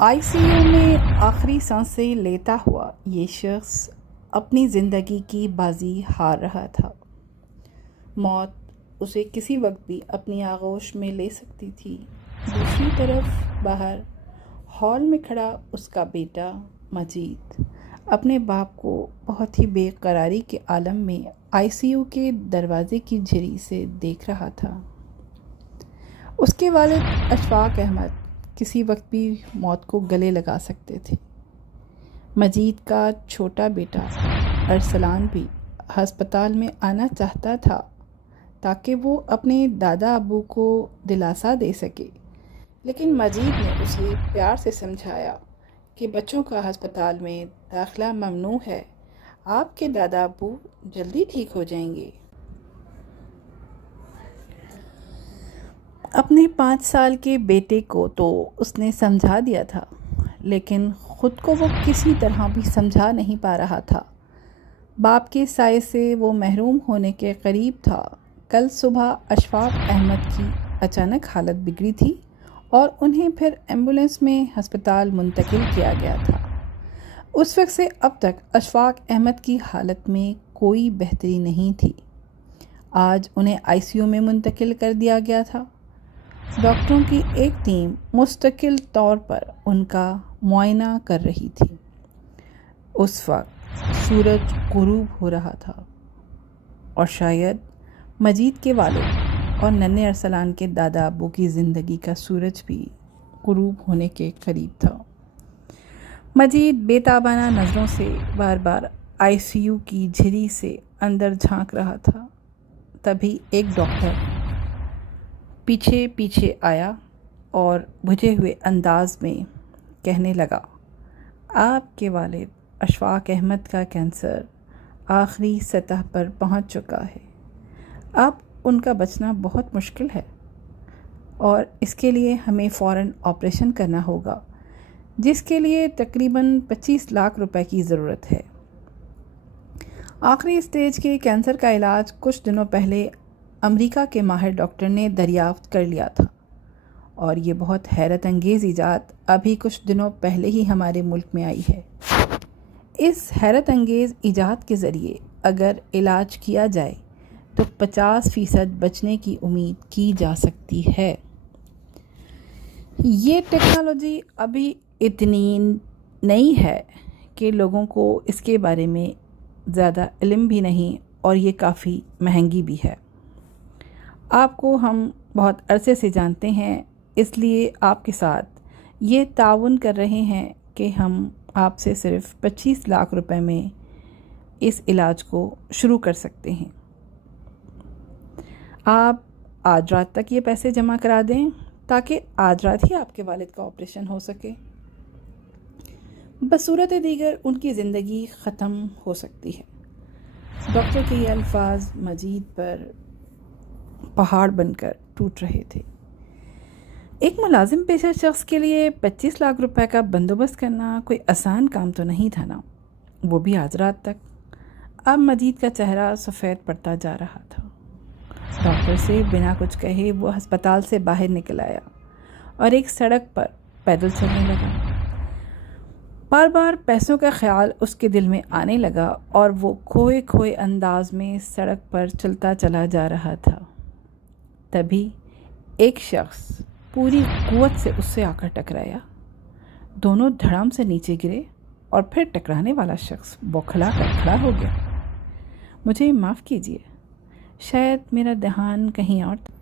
ICU में आखिरी सांसें लेता हुआ ये शख्स अपनी ज़िंदगी की बाजी हार रहा था। मौत उसे किसी वक्त भी अपनी आगोश में ले सकती थी। दूसरी तरफ बाहर हॉल में खड़ा उसका बेटा मजीद अपने बाप को बहुत ही बेकरारी के आलम में आईसीयू के दरवाज़े की झिरी से देख रहा था। उसके वालिद अशफाक अहमद किसी वक्त भी मौत को गले लगा सकते थे। मजीद का छोटा बेटा अरसलान भी हस्पताल में आना चाहता था ताकि वो अपने दादा अबू को दिलासा दे सके, लेकिन मजीद ने उसे प्यार से समझाया कि बच्चों का हस्पताल में दाखिला ममनू है, आपके दादा अबू जल्दी ठीक हो जाएंगे। अपने 5 साल के बेटे को तो उसने समझा दिया था, लेकिन ख़ुद को वो किसी तरह भी समझा नहीं पा रहा था। बाप के साए से वो महरूम होने के करीब था। कल सुबह अशफाक अहमद की अचानक हालत बिगड़ी थी और उन्हें फिर एम्बुलेंस में हस्पताल मुंतकिल किया गया था। उस वक्त से अब तक अशफाक अहमद की हालत में कोई बेहतरी नहीं थी। आज उन्हें आईसीयू में मुंतकिल कर दिया गया था। डॉक्टरों की एक टीम मुस्तकिल तौर पर उनका मुआयना कर रही थी। उस वक्त सूरज गुरूब हो रहा था और शायद मजीद के वालिद और नन्हे अरसलान के दादा अबू की ज़िंदगी का सूरज भी गुरूब होने के करीब था। मजीद बेताबाना नज़रों से बार बार आईसीयू की झिरी से अंदर झांक रहा था। तभी एक डॉक्टर पीछे पीछे आया और बुझे हुए अंदाज में कहने लगा, आपके वालिद अशफाक अहमद का कैंसर आखिरी सतह पर पहुंच चुका है। अब उनका बचना बहुत मुश्किल है और इसके लिए हमें फ़ौरन ऑपरेशन करना होगा, जिसके लिए तकरीबन 25 लाख रुपए की ज़रूरत है। आखिरी स्टेज के कैंसर का इलाज कुछ दिनों पहले अमेरिका के माहिर डॉक्टर ने दरियाफ्त कर लिया था और ये बहुत हैरत अंगेज़ इजाद अभी कुछ दिनों पहले ही हमारे मुल्क में आई है। इस हैरत अंगेज़ इजाद के ज़रिए अगर इलाज किया जाए तो 50% बचने की उम्मीद की जा सकती है। ये टेक्नोलॉजी अभी इतनी नई है कि लोगों को इसके बारे में ज़्यादा इल्म भी नहीं और ये काफ़ी महंगी भी है। आपको हम बहुत अरसे से जानते हैं, इसलिए आपके साथ ये ताउन कर रहे हैं कि हम आपसे सिर्फ 25 लाख रुपए में इस इलाज को शुरू कर सकते हैं। आप आज रात तक ये पैसे जमा करा दें ताकि आज रात ही आपके वालिद का ऑपरेशन हो सके। बसूरत दीगर उनकी ज़िंदगी ख़त्म हो सकती है। डॉक्टर के ये अल्फाज मजीद पर पहाड़ बनकर टूट रहे थे। एक मुलाजिम पेशा शख्स के लिए 25 लाख रुपए का बंदोबस्त करना कोई आसान काम तो नहीं था ना, वो भी आज रात तक। अब मजीद का चेहरा सफ़ेद पड़ता जा रहा था। डॉक्टर से बिना कुछ कहे वो अस्पताल से बाहर निकल आया और एक सड़क पर पैदल चलने लगा। बार बार पैसों का ख्याल उसके दिल में आने लगा और वो खोए खोए अंदाज में सड़क पर चलता चला जा रहा था। तभी एक शख्स पूरी कुव्वत से उससे आकर टकराया। दोनों धड़ाम से नीचे गिरे और फिर टकराने वाला शख्स बौखला कर खड़ा हो गया। मुझे माफ़ कीजिए, शायद मेरा ध्यान कहीं और था।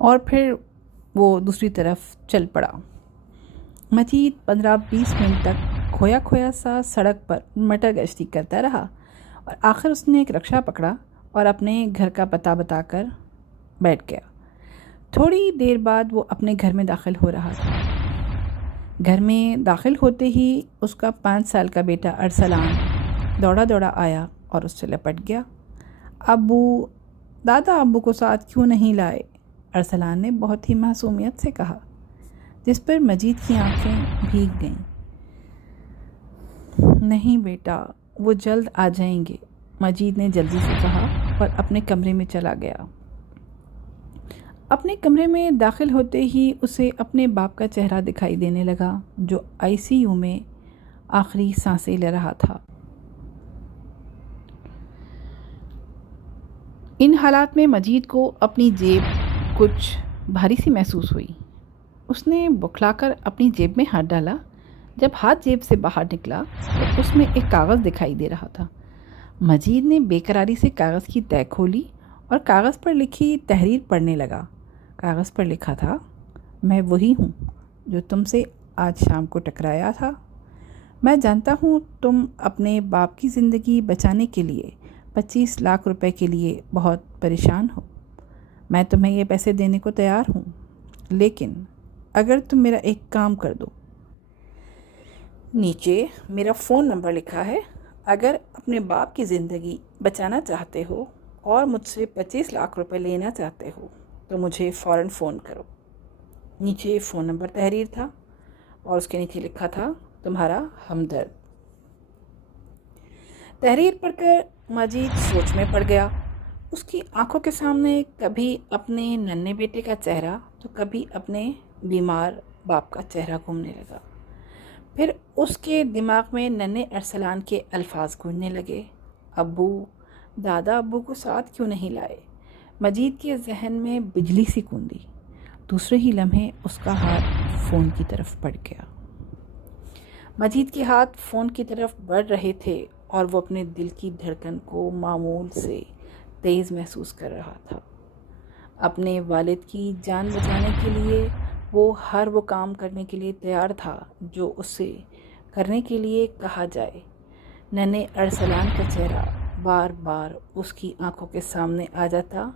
और फिर वो दूसरी तरफ चल पड़ा। मजीद 15-20 मिनट तक खोया खोया सा सड़क पर मटर गश्ती करता रहा और आखिर उसने एक रिक्शा पकड़ा और अपने घर का पता बताकर बैठ गया। थोड़ी देर बाद वो अपने घर में दाखिल हो रहा था। घर में दाखिल होते ही उसका 5 साल का बेटा अरसलान दौड़ा दौड़ा आया और उससे लपट गया। अबू, दादा अबू को साथ क्यों नहीं लाए? अरसलान ने बहुत ही मासूमियत से कहा, जिस पर मजीद की आंखें भीग गईं। नहीं बेटा, वो जल्द आ जाएंगे, मजीद ने जल्दी से कहा और अपने कमरे में चला गया। اپنے کمرے میں داخل ہوتے ہی اسے اپنے باپ کا چہرہ دکھائی دینے لگا جو ICU میں آخری سانسیں لے رہا تھا۔ ان حالات میں مجید کو اپنی جیب کچھ بھاری سی محسوس ہوئی۔ اس نے بکھلا کر اپنی جیب میں ہاتھ ڈالا۔ جب ہاتھ جیب سے باہر نکلا تو اس میں ایک کاغذ دکھائی دے رہا تھا۔ مجید نے بے قراری سے کاغذ کی تہہ کھولی اور کاغذ پر لکھی تحریر پڑھنے لگا۔ کاغذ پر لکھا تھا، میں وہی ہوں جو تم سے آج شام کو ٹکرایا تھا۔ میں جانتا ہوں تم اپنے باپ کی زندگی بچانے کے لیے 25 لاکھ روپے کے لیے بہت پریشان ہو۔ میں تمہیں یہ پیسے دینے کو تیار ہوں، لیکن اگر تم میرا ایک کام کر دو۔ نیچے میرا فون نمبر لکھا ہے، اگر اپنے باپ کی زندگی بچانا چاہتے ہو اور مجھ سے 25 لاکھ روپے لینا چاہتے ہو تو مجھے فوراً فون کرو۔ نیچے فون نمبر تحریر تھا اور اس کے نیچے لکھا تھا، تمہارا ہمدرد۔ تحریر پڑھ کر مجید سوچ میں پڑ گیا۔ اس کی آنکھوں کے سامنے کبھی اپنے ننھے بیٹے کا چہرہ تو کبھی اپنے بیمار باپ کا چہرہ گھومنے لگا۔ پھر اس کے دماغ میں ننھے ارسلان کے الفاظ گونجنے لگے، ابو، دادا ابو کو ساتھ کیوں نہیں لائے؟ مجید کے ذہن میں بجلی سی کوندی۔ دوسرے ہی لمحے اس کا ہاتھ فون کی طرف بڑھ گیا۔ مجید کے ہاتھ فون کی طرف بڑھ رہے تھے اور وہ اپنے دل کی دھڑکن کو معمول سے تیز محسوس کر رہا تھا۔ اپنے والد کی جان بچانے کے لیے وہ ہر وہ کام کرنے کے لیے تیار تھا جو اسے کرنے کے لیے کہا جائے۔ ننھے ارسلان کا چہرہ بار بار اس کی آنکھوں کے سامنے آ جاتا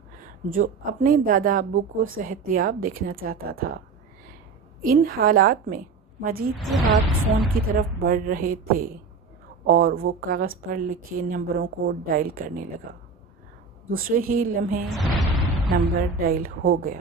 جو اپنے دادا ابو کو صحتیاب دیکھنا چاہتا تھا۔ ان حالات میں مجید کے ہاتھ فون کی طرف بڑھ رہے تھے اور وہ کاغذ پر لکھے نمبروں کو ڈائل کرنے لگا۔ دوسرے ہی لمحے نمبر ڈائل ہو گیا۔